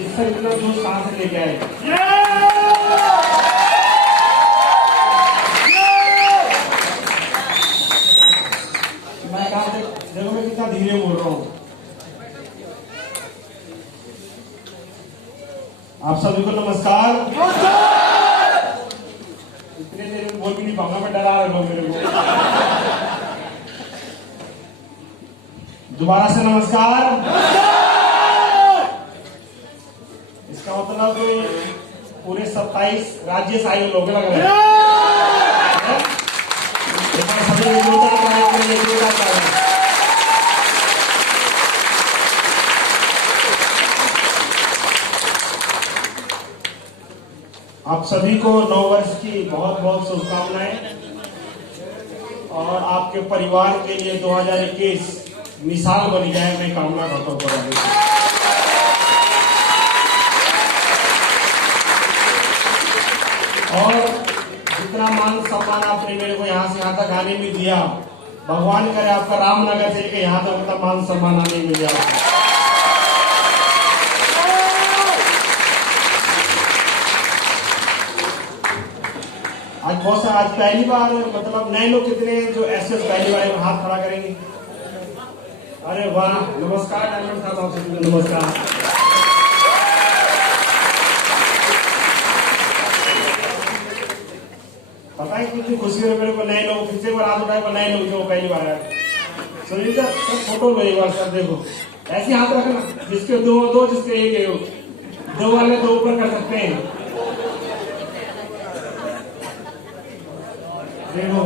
जिस पर इतना जोश कहां से लेके आए? मैं कहा देखो मैं कितना धीरे बोल रहा हूँ। आप सभी को नमस्कार। इतने देर में बोल भी नहीं पाऊंगा, मैं डरा रहा हूँ मेरे को। दोबारा से नमस्कार। इसका मतलब पूरे 27 राज्य से आए लोग लग रहे हैं। आप सभी को नव वर्ष की बहुत बहुत शुभकामनाएं और आपके परिवार के लिए 2021 मिसाल बन जाए, मैं कामना करता हूँ। और जितना मान सम्मान आपने मेरे को यहाँ से यहाँ तक आने में दिया, भगवान करे आपका रामनगर से लेकर यहाँ तक उतना मान सम्मान आने में दिया। आज पहली बार मतलब नए लोग कितने हैं जो ऐसे पहली बार हाथ खड़ा करेंगे? अरे वाह, नमस्कार डायमंड साहब, आप सभी को नमस्कार। पता है कितनी खुशी है मेरे को, नए लोग फिर से हाथ उठाए, नए लोग जो पहली बार आए। सुनील सर फोटो लो एक बार, सर देखो ऐसे हाथ रखना, जिसके दो जिसके एक हो, दो वाले दो ऊपर कर सकते हैं। देखो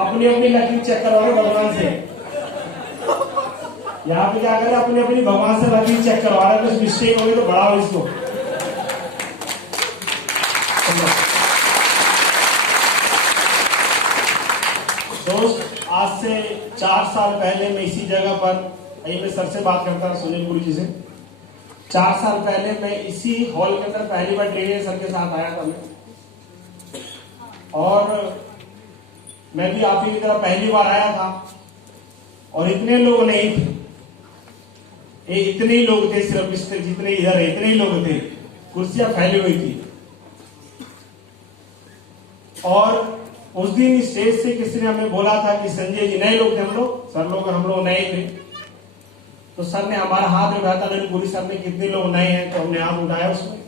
अपनी अपनी लकीर चेक करवाओ भगवान से। यहाँ पे क्या करें, अपनी अपनी भगवान से लकीर चेक करवा रहे, कुछ मिस्टेक होगी तो बढ़ाओ इसको। दोस्त, आज से 4 साल पहले मैं इसी जगह पर, मैं सर से बात करता हूँ, सुनीलपुरी जी से। 4 साल पहले मैं इसी हॉल के अंदर पहली बार ट्रेनिंग सर के साथ आया था मैं, और मैं भी आप ही की तरह पहली बार आया था और इतने लोग नहीं थे, इतने ही लोग थे, सिर्फ जितने इधर है इतने ही लोग थे, कुर्सियां फैली हुई थी। और उस दिन स्टेज से किसी ने हमें बोला था कि संजय जी, नए लोग थे हम लोग, सर लोग हम लोग नए थे, तो सर ने हमारा हाथ उठाया था, पूरी सर ने कितने लोग नए हैं, तो हमने हाथ उठाया उसमें।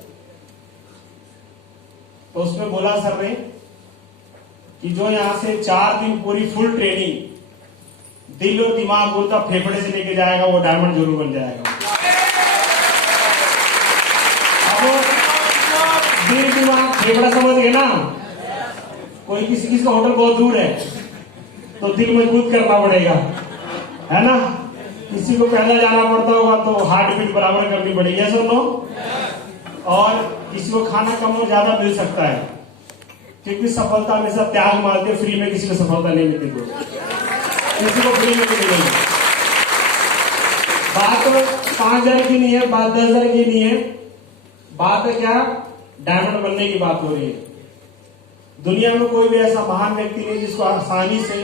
तो उसमें बोला सर ने कि जो यहां से 4 दिन पूरी फुल ट्रेनिंग दिल और दिमाग बोलता फेफड़े से लेके जाएगा, वो डायमंड जरूर बन जाएगा। अब दिल दिमाग फेफड़ा समझ गए ना? कोई किसी का होटल बहुत दूर है तो दिल मजबूत करना पड़ेगा, है ना? किसी को पैदल जाना पड़ता होगा तो हार्ट बीट बराबर करनी पड़ेगी, ऐसा नो? और किसी को खाना कम और ज्यादा मिल सकता है, क्योंकि सफलता हमेशा त्याग मारते, फ्री में किसी को सफलता नहीं मिलती, किसी को फ्री में नहीं मिलेगी। बात 5,000 की नहीं है, बात 10,000 की नहीं है, बात है क्या, डायमंड बनने की बात हो रही है। दुनिया में कोई भी ऐसा महान व्यक्ति नहीं जिसको आसानी से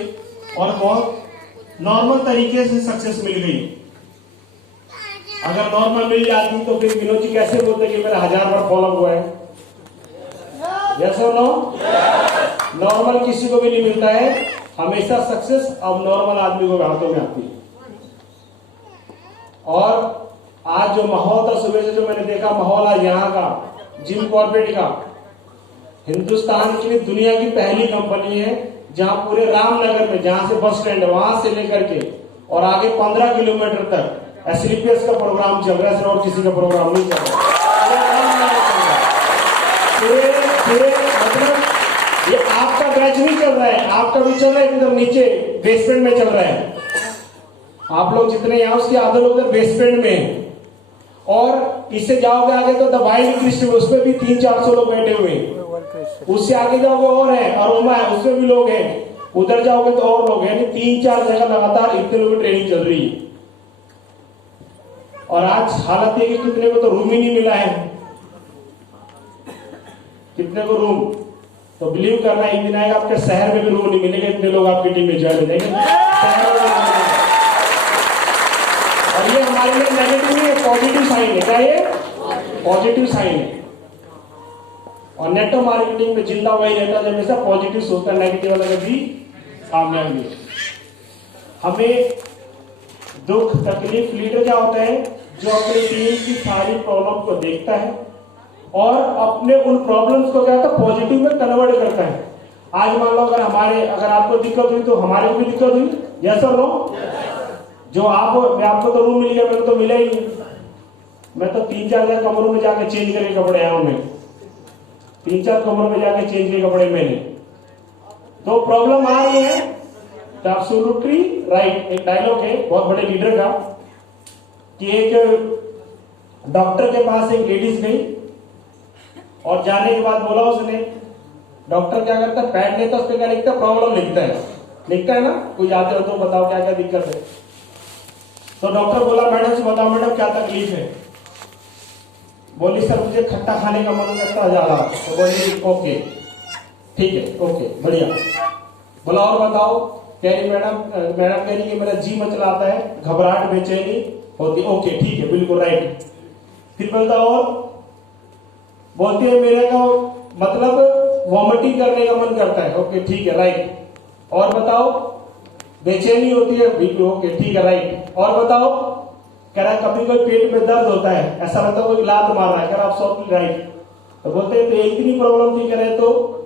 और बहुत नॉर्मल तरीके से सक्सेस मिल गई। अगर नॉर्मल मिल जाती तो फिर विनोद जी कैसे बोलते कि मेरा 1000 बार फॉलो हुआ है? यस और नो? नॉर्मल किसी को भी नहीं मिलता है, हमेशा सक्सेस अब नॉर्मल आदमी को हाथों में आती है। और आज जो माहौल था सुबह से, जो मैंने देखा माहौल आज यहाँ का जिम कॉर्पोरेट का, हिंदुस्तान की दुनिया की पहली कंपनी है जहां पूरे रामनगर में, जहां से बस स्टैंड है वहां से लेकर के और आगे 15 किलोमीटर तक एसडीपीएस का प्रोग्राम चल रहा है, और किसी का प्रोग्राम नहीं चल रहा। मतलब ये आपका बैच नहीं चल रहा है, आपका भी चल रहा है एकदम नीचे बेसमेंट में चल रहा है। आप लोग जितने यहाँ, उसके आधे लोग उधर बेसमेंट में, और इससे जाओगे आगे तो दवाई कृष्ण में, उसमें भी 300-400 लोग बैठे हुए हैं। उससे आगे जाओगे और है, अरोमा है, उसमें भी लोग हैं। उधर जाओगे तो और लोग हैं, 3-4 जगह लगातार इतने लोगों की ट्रेनिंग चल रही है। और आज हालत है कि कितने को तो रूम ही नहीं मिला है, कितने को रूम, तो बिलीव करना एक दिन आएगा आपके शहर में भी रूम नहीं मिलेगा, इतने लोग आपकी टीम में ज्वाइन हो जाएंगे। और ये हमारे लिए नेगेटिव नहीं है, पॉजिटिव साइन है। क्या ये? पॉजिटिव साइन है। और नेटवर्क मार्केटिंग में जिंदा वही रहता है जब हमेशा पॉजिटिव सोचता है, नेगेटिव वाला कभी कामयाब नहीं। हमें दुख तकलीफ, लीडर क्या होता है जो अपनी टीम की सारी प्रॉब्लम को देखता है और अपने उन प्रॉब्लम्स को क्या होता है पॉजिटिव में कन्वर्ट करता है। आज मान लो अगर आपको दिक्कत हुई तो हमारे को भी दिक्कत हुई, यस और नो? जो आपको तो रूम मिल गया, मेरे को तो मिला ही नहीं। मैं तो 3-4 कमरों में जाके चेंज करके कपड़े आया हूं। मैं 3-4 कमरों में जाके चेंज किए कपड़े मैंने। तो प्रॉब्लम आ रही है तो एब्सोल्युटली राइट। एक डायलॉग है बहुत बड़े लीडर का कि एक डॉक्टर के पास एक लेडीज गई और जाने के बाद बोला उसने, डॉक्टर क्या करता है पैड लेता है, उस पर क्या लिखता है प्रॉब्लम लिखता है ना, कोई जाते हो तो बताओ क्या क्या दिक्कत है। तो डॉक्टर बोला मैडम से बताओ मैडम क्या तकलीफ है। बोली सर मुझे खट्टा खाने का मन करता ज्यादा। तो बोली ओके ठीक है, ओके बढ़िया। बोला और बताओ, कह रही मैडम कह रही कि मेरा जी मचलाता है, घबराहट बेचैनी होती। ओके ठीक है बिल्कुल राइट। फिर बोलता और बोलती है मेरे को मतलब वॉमिटिंग करने का मन करता है। ओके ठीक है राइट। और बताओ बेचैनी होती है, बिल्कुल ओके ठीक है राइट। और बताओ, कह रहा कभी कोई पेट में दर्द होता है, ऐसा लगता है कोई लात मार रहा है। कह रहा आप सॉफ्ट राइट। तो बोलते हैं तो इतनी प्रॉब्लम थी, करे तो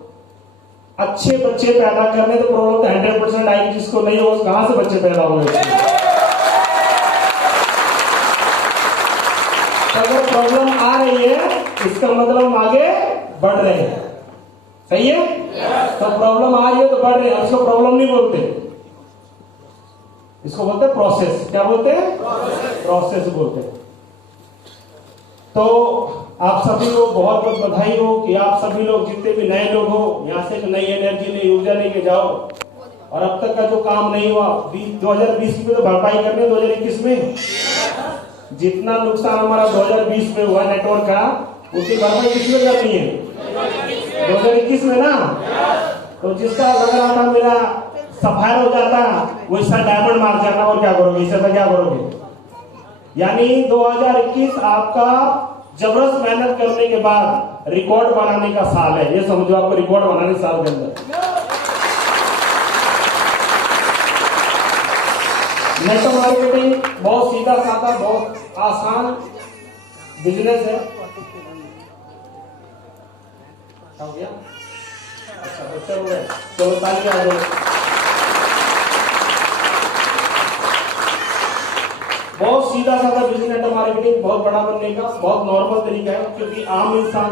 अच्छे बच्चे पैदा करने तो प्रॉब्लम तो 100% आएगी, जिसको नहीं हो कहां से बच्चे पैदा होंगे। अगर प्रॉब्लम आ रही है इसका मतलब हम आगे बढ़ रहे हैं, सही है? तो प्रॉब्लम आ रही है तो बढ़ रहे हैं, इसको प्रॉब्लम नहीं बोलते, इसको बोलते हैं प्रोसेस। क्या बोलते हैं? प्रोसेस बोलते हैं। तो आप सभी लोग बहुत बहुत बधाई हो कि आप सभी लोग जितने भी नए लोग हो यहाँ से नई एनर्जी नई ऊर्जा लेके जाओ। और अब तक का जो काम नहीं हुआ 2020 में तो भरपाई करने 2021 में जितना नुकसान हमारा 2020 में हुआ नेटवर्क का, उसकी भरपाई किसमें करनी है? 2021 में ना। तो जिसका लग रहा था मेरा सफायर हो जाता वो इसका डायमंड मार जाना, और क्या करोगे? इससे क्या करोगे? यानी 2021 आपका जबरदस्त मेहनत करने के बाद रिकॉर्ड बनाने का साल है। ये समझो आपको रिकॉर्ड बनाने साल के अंदर। नेटवर्क मार्केटिंग बहुत सीधा साधा बहुत आसान बिजनेस है। हो गया? अच्छा चलो तालियां दो। बहुत सीधा साधा बिजनेस नेटवर्क मार्केटिंग, बहुत बड़ा बनने का बहुत नॉर्मल तरीका है। क्योंकि आम इंसान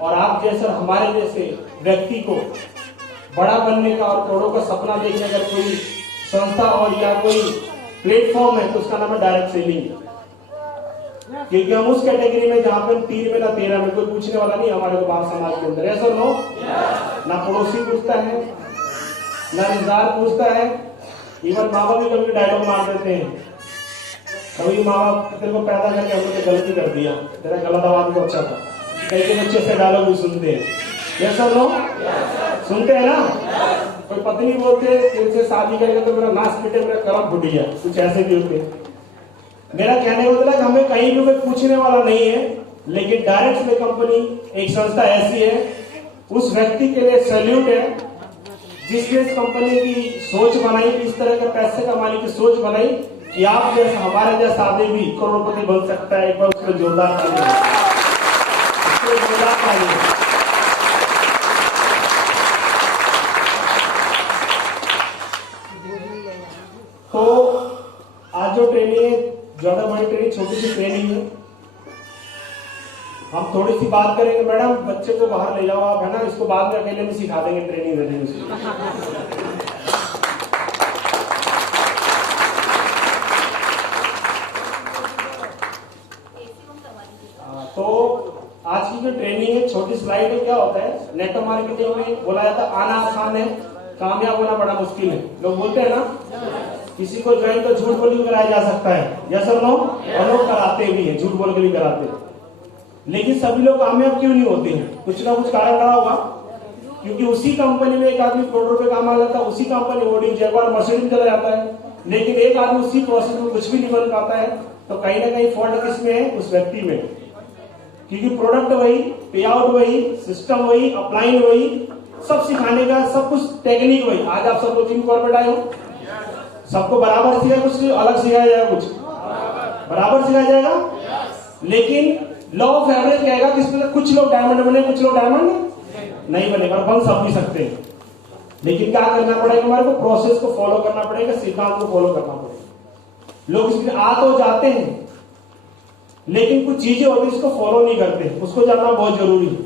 और आप जैसे हमारे जैसे व्यक्ति को बड़ा बनने का और करोड़ों का सपना देखने का कोई संस्था और या कोई प्लेटफॉर्म है तो उसका नाम है डायरेक्ट सेलिंग। क्योंकि हम उस कैटेगरी में जहां पर 3 में ना 13 में कोई पूछने वाला नहीं हमारे को बाहर समाज के अंदर, ऐसा नो ना पड़ोसी पूछता है ना रिश्तेदार पूछता है। इवन माँ बाप भी कभी डायलॉग मार देते हैं। कभी माँ बाप तेरे को पैदा करके हमने गलती कर दिया, तेरा गलत आवाज तो अच्छा था। कई के बच्चे से डायलॉग भी सुनते हैं, यस और नो? सुनते हैं ना। कोई पत्नी बोलते तुमसे शादी करके तो मेरा नाश पिटे, मेरा करम फूट गया, कुछ ऐसे भी होते हैं। मेरा कहने का मतलब हमें कहीं भी कोई पूछने वाला नहीं है, लेकिन डायरेक्ट में कंपनी एक संस्था ऐसी है, उस व्यक्ति के लिए सैल्यूट है जिसने इस कंपनी की सोच बनाई, इस तरह के पैसे कमाने की सोच बनाई कि आप जैसा हमारे जैसा आदमी भी करोड़पति बन सकता है। एक बार उसको जोरदार तालियां। तो आज जो ट्रेनिंग है ज्यादा बड़ी ट्रेनिंग, छोटी सी ट्रेनिंग है। हम थोड़ी सी बात करेंगे। मैडम बच्चे को बाहर ले जाओ आप, है ना, इसको बाद में अकेले में सिखा देंगे, ट्रेनिंग दे देंगे। तो आज की जो ट्रेनिंग है छोटी स्लाइड है। क्या होता है नेटवर्क मार्केटिंग में बोला जाता है आना आसान है, कामयाब होना बड़ा मुश्किल है। लोग बोलते हैं ना किसी को ज्वाइन तो झूठ बोल के कराया जा सकता है, यस और नो? और लोग कराते भी है, झूठ बोल के भी कराते हैं। लेकिन सभी लोग कामयाब क्यों नहीं होते हैं? कुछ ना कुछ कारण रहा होगा। क्योंकि उसी कंपनी में एक आदमी करोड़ रुपए काम आ जाता है, उसी कंपनी होर्डिंग जगवार मर्सिडीज चला जाता है, लेकिन एक आदमी उसी प्रोसेस में कुछ भी नहीं बन पाता है। तो कहीं ना कहीं फॉल्ट किसमें है? उस व्यक्ति में। क्योंकि प्रोडक्ट वही, पे आउट वही, सिस्टम वही, अपलाइन वही, सब सिखाने का, सब कुछ टेक्निक वही। आज आप सब कोचिंग कॉर्पोरेट आए हो, सबको बराबर सिखाया, कुछ अलग सिखाया जाएगा, कुछ बराबर सिखाया जाएगा। लेकिन लॉ ऑफ एवरेज कहेगा कि इसमें कुछ लोग डायमंड बने, कुछ लोग डायमंड नहीं बने, पर बन सब भी सकते हैं। लेकिन क्या करना पड़ेगा, हमारे को प्रोसेस को फॉलो करना पड़ेगा, सिद्धांत को फॉलो करना पड़ेगा। लोग इसमें आ तो जाते हैं, लेकिन कुछ चीजें होती है इसको फॉलो नहीं करते, उसको जानना बहुत जरूरी है।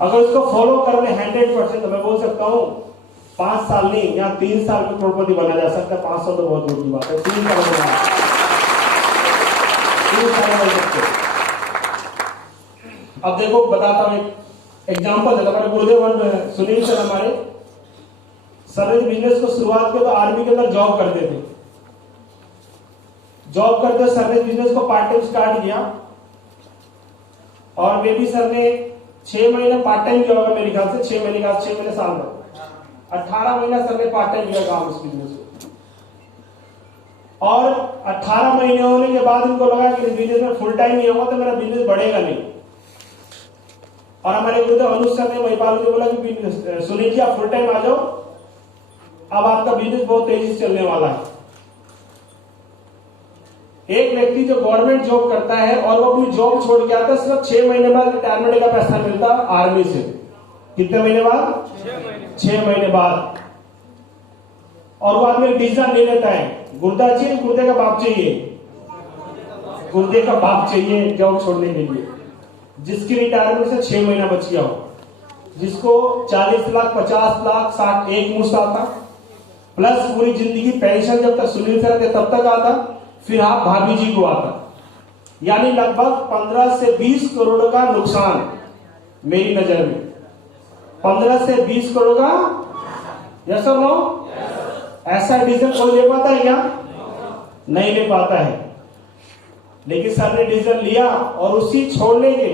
अगर उसको फॉलो कर ले 100%, तो मैं बोल सकता हूं 5 साल नहीं या 3 साल में करोड़पति बना जा सकता है। 500 तो बहुत दूर की बात है, 3 साल में बन सकते। अब देखो बताता हूं, एक एग्जाम्पल देता। हमारे गुरुदेव सुनील सर, हमारे सर ने बिजनेस को शुरुआत किया तो आर्मी के अंदर जॉब करते थे। जॉब करते सर ने बिजनेस को पार्ट टाइम स्टार्ट किया, और मे भी सर ने 6 महीने पार्ट टाइम किया होगा मेरे ख्याल से, 6 महीने का 6 महीने साल में 18 महीना सर ने पार्ट टाइम किया काम इस बिजनेस को। और 18 महीने होने के बाद इनको लगा कि इस बिजनेस में फुल टाइम नहीं होगा तो मेरा बिजनेस बढ़ेगा नहीं। और हमारे गुरुदेव अनुज सर ने महिपाल को बोला कि सुनील जी आप फुल टाइम आ जाओ, अब आपका बिजनेस बहुत तेजी से चलने वाला है। एक व्यक्ति जो गवर्नमेंट जॉब करता है और वो अपनी जॉब छोड़ के आता है, सिर्फ 6 महीने बाद रिटायरमेंट का पैसा मिलता है आर्मी से। कितने महीने बाद? 6 महीने बाद। और वो आदमी डिसीजन ले लेता है, गुर्दा चाहिए, गुर्दे का बाप चाहिए, गुर्दे का बाप चाहिए जॉब छोड़ने के लिए। जिसकी रिटायरमेंट से 6 महीना बच गया हो, जिसको 40 लाख 50 लाख 60 एक मुश्त आता, प्लस पूरी जिंदगी पेंशन जब तक सुनील सर थे तब तक आता, फिर आप भाभी जी को आता, यानी लगभग 15 से 20 करोड़ का नुकसान मेरी नजर में। 15 से 20 करोड़ का, यस और नो? ऐसा डिसीजन कोई ले पाता है क्या? नहीं ले पाता है। लेकिन सर ने डिसीजन लिया, और उसी छोड़ने के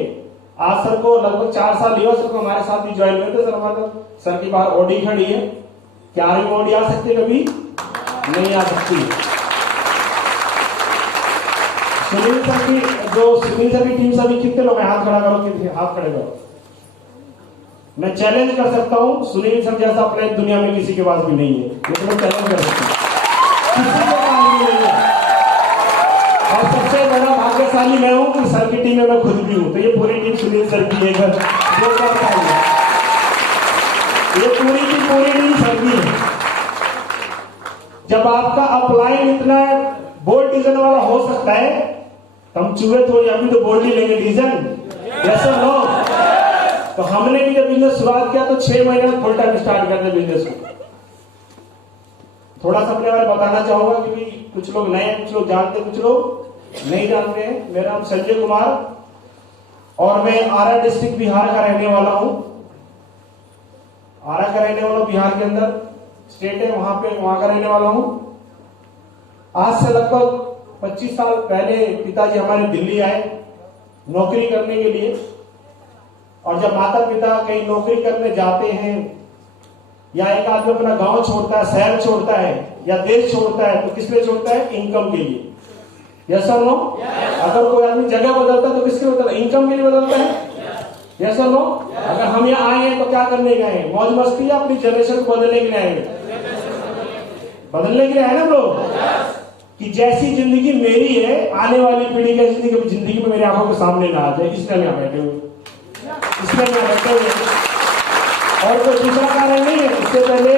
आज सर को लगभग 4 साल लिया, सर को हमारे साथ भी ज्वाइन हुए थे। सर हमारे सर की बाहर ऑडी खड़ी है, क्या आर्मी ऑडी आ सकती है? कभी नहीं आ सकती। सुनील सर की टीम सभी कितने लोग हैं? हाथ खड़ा करो, कितने हाथ खड़े करो। मैं चैलेंज कर सकता हूं, सुनील सर जैसा प्लेयर दुनिया में किसी के पास भी नहीं है, लेकिन मैं चैलेंज कर सकता हूं, किसी के पास भी नहीं है। और सबसे बड़ा भाग्यशाली मैं हूं कि सर की टीम में मैं खुद भी हूं। तो ये पूरी टीम सुनील सर की है, ये पूरी की पूरी टीम सर की है। जब आपका अपलाइन इतना बोल्ड डिसीजन वाला हो सकता है, तो हम चूहे थोड़ी अभी तो बोल्ड ही लेंगे डिसीजन, जैसा नो। तो हमने भी जब बिजनेस शुरुआत किया तो 6 महीने में फुल टाइम स्टार्ट करते बिजनेस को। थोड़ा सा अपने बारे में बताना चाहूंगा, क्योंकि कुछ लोग नए, कुछ लोग जानते, कुछ लोग नहीं जानते हैं। मेरा नाम संजय कुमार, और मैं आरा डिस्ट्रिक्ट बिहार का रहने वाला हूं। आरा का रहने वाला हूं, बिहार के अंदर स्टेट है, वहां का रहने वाला हूं। आज से लगभग 25 साल पहले पिताजी हमारे दिल्ली आए नौकरी करने के लिए। और जब माता पिता कहीं नौकरी करने जाते हैं, या एक आदमी अपना गांव छोड़ता है, शहर छोड़ता है, या देश छोड़ता है, तो किस लिए छोड़ता है? इनकम के लिए। यस और नो? अगर कोई आदमी जगह बदलता है तो किसके लिए बदलता है? इनकम के लिए बदलता है। यस और नो? अगर हम यहाँ आए हैं तो क्या करने गए हैं? मौज मस्ती या अपनी जनरेशन को बदलने के लिए आएंगे? बदलने के लिए आए ना लोग, कि जैसी जिंदगी मेरी है, आने वाली पीढ़ी की जिंदगी में मेरी आंखों के सामने ना आ जाए, इसलिए हम यहाँ बैठे हुए, इसलिए मैं बैठे हुए। और कोई दूसरा कारण नहीं है। इससे पहले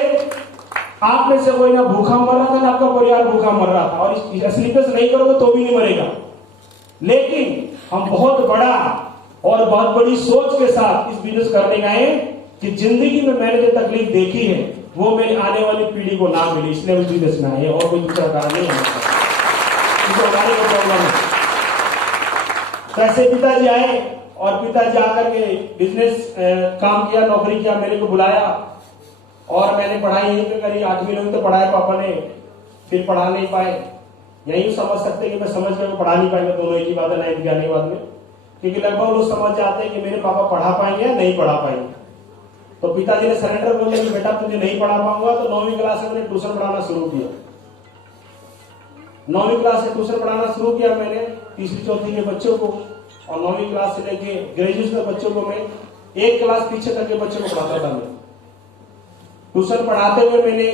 आप में से कोई ना भूखा मर रहा था, ना आपका परिवार भूखा मर रहा था, और स्लीपर्स नहीं करोगे तो भी नहीं मरेगा। लेकिन हम बहुत बड़ा और बहुत बड़ी सोच के साथ इस बिजनेस करने गए कि जिंदगी में मैंने जो तकलीफ देखी है वो मेरी आने वाली पीढ़ी को ना मिले, इसलिए हम बिजनेस में आए, और कोई दूसरा कारण नहीं है। हमारे को प्रॉब्लम है। कैसे पिताजी आए, और पिताजी आकर के बिजनेस काम किया, नौकरी किया, मेरे को बुलाया, और मैंने पढ़ाई यहीं पे करी। 8वीं 9वीं तो पढ़ाया पापा ने, फिर पढ़ा नहीं पाए। यही समझ सकते कि मैं समझ कर पढ़ा नहीं पाएंगे, दोनों एक ही बात है 9th जाने के बाद में, क्योंकि लगभग लोग समझ जाते हैं कि मेरे पापा पढ़ा पाएंगे या नहीं पढ़ा पाएंगे। तो पिताजी ने सरेंडर बोल दिया कि बेटा तुझे नहीं पढ़ा पाऊंगा। तो 9वीं क्लास में मैंने ट्यूशन पढ़ाना शुरू किया। 9वीं क्लास से ट्यूशन पढ़ाना शुरू किया मैंने, तीसरी चौथी के बच्चों को। और 9वीं क्लास से लेके ग्रेजुएशन तक बच्चों को मैं 1 क्लास पीछे तक के बच्चों को पढ़ाता था। मैं ट्यूशन पढ़ाते हुए मैंने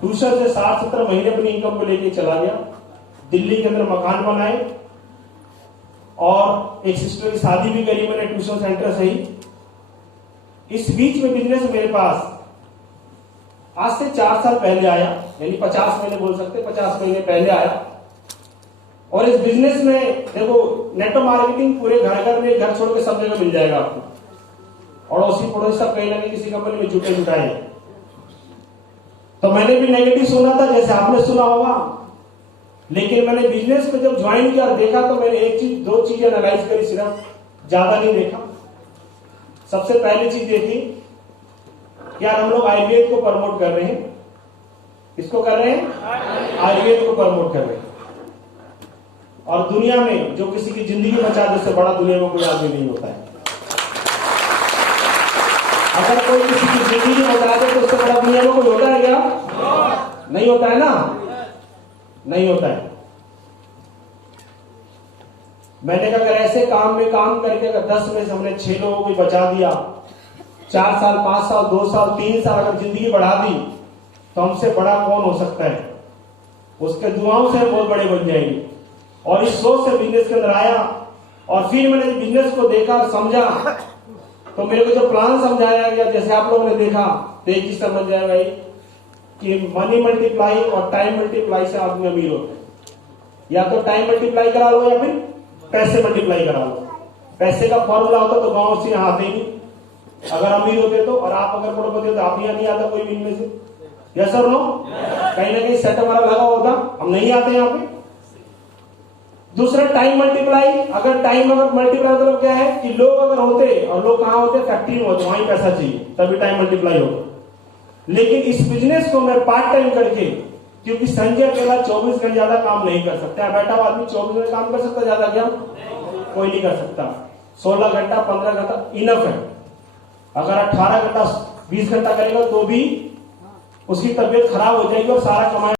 ट्यूशन से 60-70 महीने अपनी इनकम को लेके चला गया। दिल्ली के अंदर मकान बनाए और एक सिस्टर की शादी भी करी मैंने ट्यूशन सेंटर से ही। इस बीच में बिजनेस मेरे पास आज से 4 साल पहले आया, यानी 50 महीने बोल सकते, 50 महीने पहले आया। और इस बिजनेस में देखो नेटवर्क मार्केटिंग पूरे घर घर में, घर छोड़ के सब जगह मिल जाएगा आपको। अड़ोसी पड़ोसी सब कहीं ना कहीं किसी कंपनी में जुटाए। तो मैंने भी नेगेटिव सुना था जैसे आपने सुना होगा, लेकिन मैंने बिजनेस को जब ज्वाइन किया और देखा तो मैंने एक चीज 2 चीजें एनालाइज करी, सिर्फ ज्यादा नहीं देखा। सबसे पहली चीज देखी यार हम लोग आयुर्वेद को प्रमोट कर रहे हैं। किसको कर रहे हैं? आयुर्वेद को प्रमोट कर रहे हैं। और दुनिया में जो किसी की जिंदगी बचा दे उससे बड़ा दुनिया में कोई आदमी नहीं होता है। अगर कोई किसी की जिंदगी बचा दे तो उससे बड़ा दुनिया में कोई होता है क्या? नहीं होता है ना, नहीं होता है। मैंने कहा अगर ऐसे काम में काम करके अगर 10 में से हमने 6 लोगों को बचा दिया, 4 साल 5 साल 2 साल 3 साल अगर जिंदगी बढ़ा दी तो हमसे बड़ा कौन हो सकता है? उसके दुआओं से बहुत बड़े बन जाएंगे। और इस सोच से बिजनेस के अंदर आया और फिर मैंने बिजनेस को देखा और समझा तो मेरे को जो प्लान समझाया गया, जैसे आप लोगों ने देखा, तो एक चीज समझ जाएगा कि मनी मल्टीप्लाई और टाइम मल्टीप्लाई से आदमी अमीर होता है। या तो टाइम मल्टीप्लाई करा लो या फिर पैसे मल्टीप्लाई करा लो। पैसे का फॉर्मूला होता तो गांव से यहाँ आते ही नहीं अगर अमीर होते तो। और आप अगर करोड़पति होते आप यहाँ नहीं आता कोई भी इनमें से। यस और नो? कहीं ना कहीं सेट हमारा लगा होता, हम नहीं आते यहाँ पे। दूसरा टाइम मल्टीप्लाई। अगर टाइम अगर मल्टीप्लाई मतलब क्या है कि लोग अगर होते, और लोग कहां होते? फैक्ट्री में होते, वहीं पैसा चाहिए तभी टाइम मल्टीप्लाई होगा। लेकिन इस बिजनेस को मैं पार्ट टाइम करके, क्योंकि संजय अकेला 24 घंटे ज्यादा काम नहीं कर सकता। बैठा हुआ आदमी 24 घंटे काम कर सकता ज्यादा क्या? कोई नहीं कर सकता। 16 घंटा 15 घंटा इनफ है। अगर 18 घंटा 20 घंटा करेगा तो भी उसकी तबीयत खराब हो जाएगी और सारा कमाई